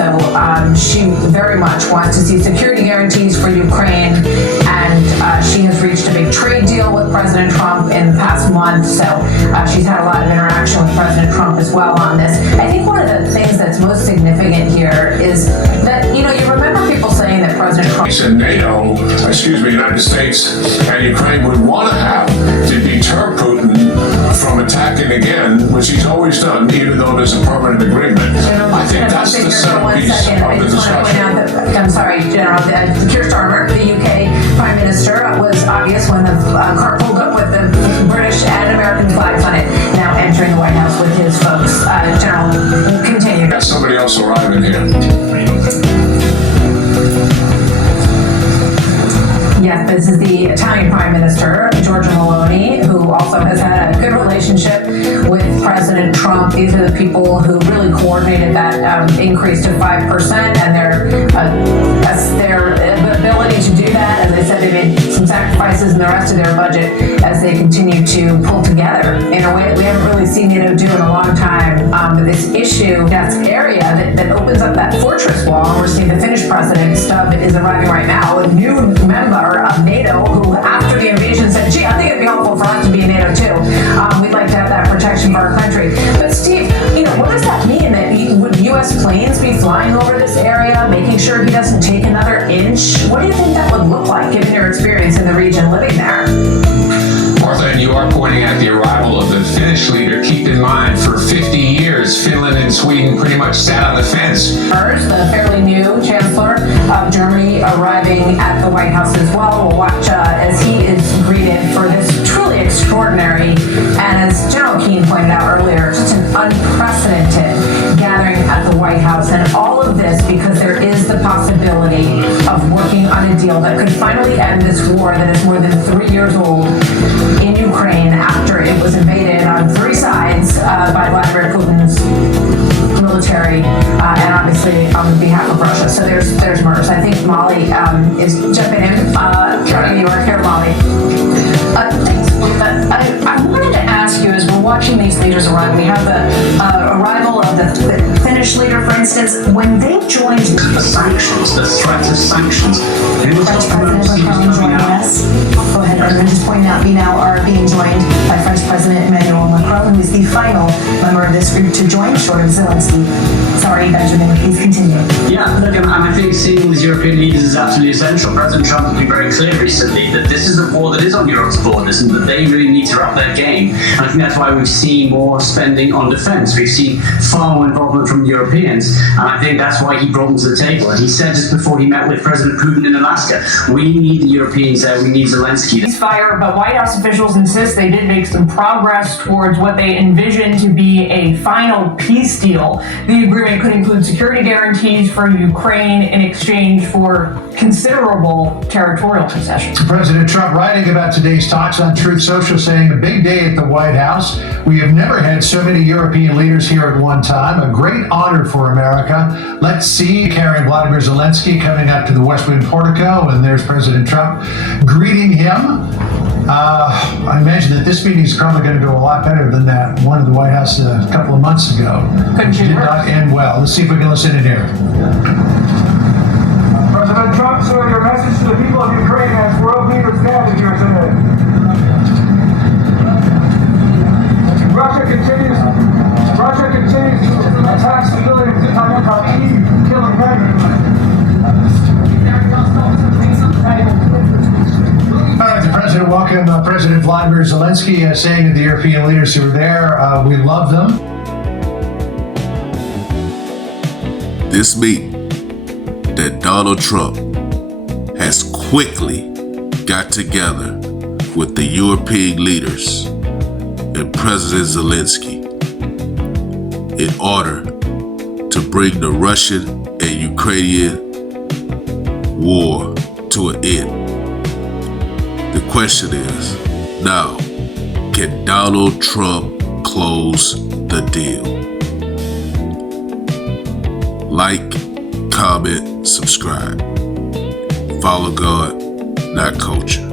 So she very much wants to see security guarantees for Ukraine, and she has reached a big trade deal with President Trump in the past month. So she's had a lot of interaction with President Trump as well on this. I think one of the things that's most significant here is that, you remember people saying that President Trump and NATO, United States and Ukraine would want to have to deter Putin from attacking again, which he's always done, even though there's a permanent agreement. I think that's the centerpiece of the discussion. I'm sorry, General. Keir Starmer, the UK Prime Minister, was obvious when the car pulled up with the British and American flags on it, now entering the White House with his folks. General, continue. Got somebody else arriving here. Yes, this is the Italian Prime Minister, Giorgia Meloni, who also has had a good relationship with President Trump. These are the people who really coordinated that increase to 5%, and their ability to do that, as I said, they made some sacrifices in the rest of their budget as they continue to pull together in a way that we haven't really seen NATO do in a long time. But this issue, that area that opens up that fortress wall, and we're seeing the Finnish president, Stubb, is arriving right now, a new member of NATO, who after the invasion said, gee, I think it'd be helpful for us to be in NATO too. We'd like to have that protection for our country. But Steve, what does that mean? That would U.S. planes be flying over this area, making sure he doesn't take another inch? What do you think that would look like, given your experience in the region living there? Martha, and you are pointing at the arrival of the Finnish leader. Keep in mind, for 50 years, Finland and Sweden pretty much sat on the fence. First, the fairly new Chancellor of Germany arriving at the White House as well. We'll watch as he is greeted for this truly extraordinary, and as General Keane pointed out earlier, just an unprecedented gathering at the White House. And all of this because there is the possibility of working on a deal that could finally end this war that is more than 3 years old in Ukraine after it was invaded on 3 sides by Vladimir Putin's military and obviously on behalf of Russia. So there's murders. I think Molly is jumping in. You are here, Molly. Thanks. I wanted to ask you, as we're watching these leaders arrive, we have the arrival of the Finnish leader, for instance, when they joined the sanctions, the threat of sanctions. French President Macron joining us. Go ahead, President. Just pointing out, we now are being joined by French President Emmanuel Macron, who is the final member of this group to join, short of Zelensky. Sorry, Benjamin, please continue. Yeah, look, and I think seeing these European leaders is absolutely essential. President Trump has been very clear recently that this is a war that is on Europe's borders and that they really need to up their game. And I think that's why we've seen more spending on defense. We've seen far more involvement from the Europeans. And I think that's why he brought them to the table. And he said just before he met with President Putin in Alaska, we need the Europeans there, we need Zelensky. Ceasefire, but White House officials insist they did make some progress towards what they envision to be a final peace deal. The agreement could include security guarantees for Ukraine in exchange for considerable territorial concessions. President Trump writing about today's talks on Truth Social, saying a big day at the White House. We have never had so many European leaders here at one time. A great honor for America. Let's see, carrying Vladimir Zelensky coming up to the West Wing portico, and there's President Trump greeting him. I imagine that this meeting is probably going to go a lot better than that one at the White House a couple of months ago. Which did not end well. Let's see if we can listen in here. President Trump, sir, your message to the people of Ukraine as world leaders gathered here today. Russia continues to attack civilians in Kyiv, killing many. All right, the president welcomed President Vladimir Zelensky, saying to the European leaders who were there, we love them. This meeting that Donald Trump has quickly got together with the European leaders and President Zelensky in order to bring the Russian and Ukrainian war to an end. The question is, now, can Donald Trump close the deal? Like, comment, subscribe. Follow God, not culture.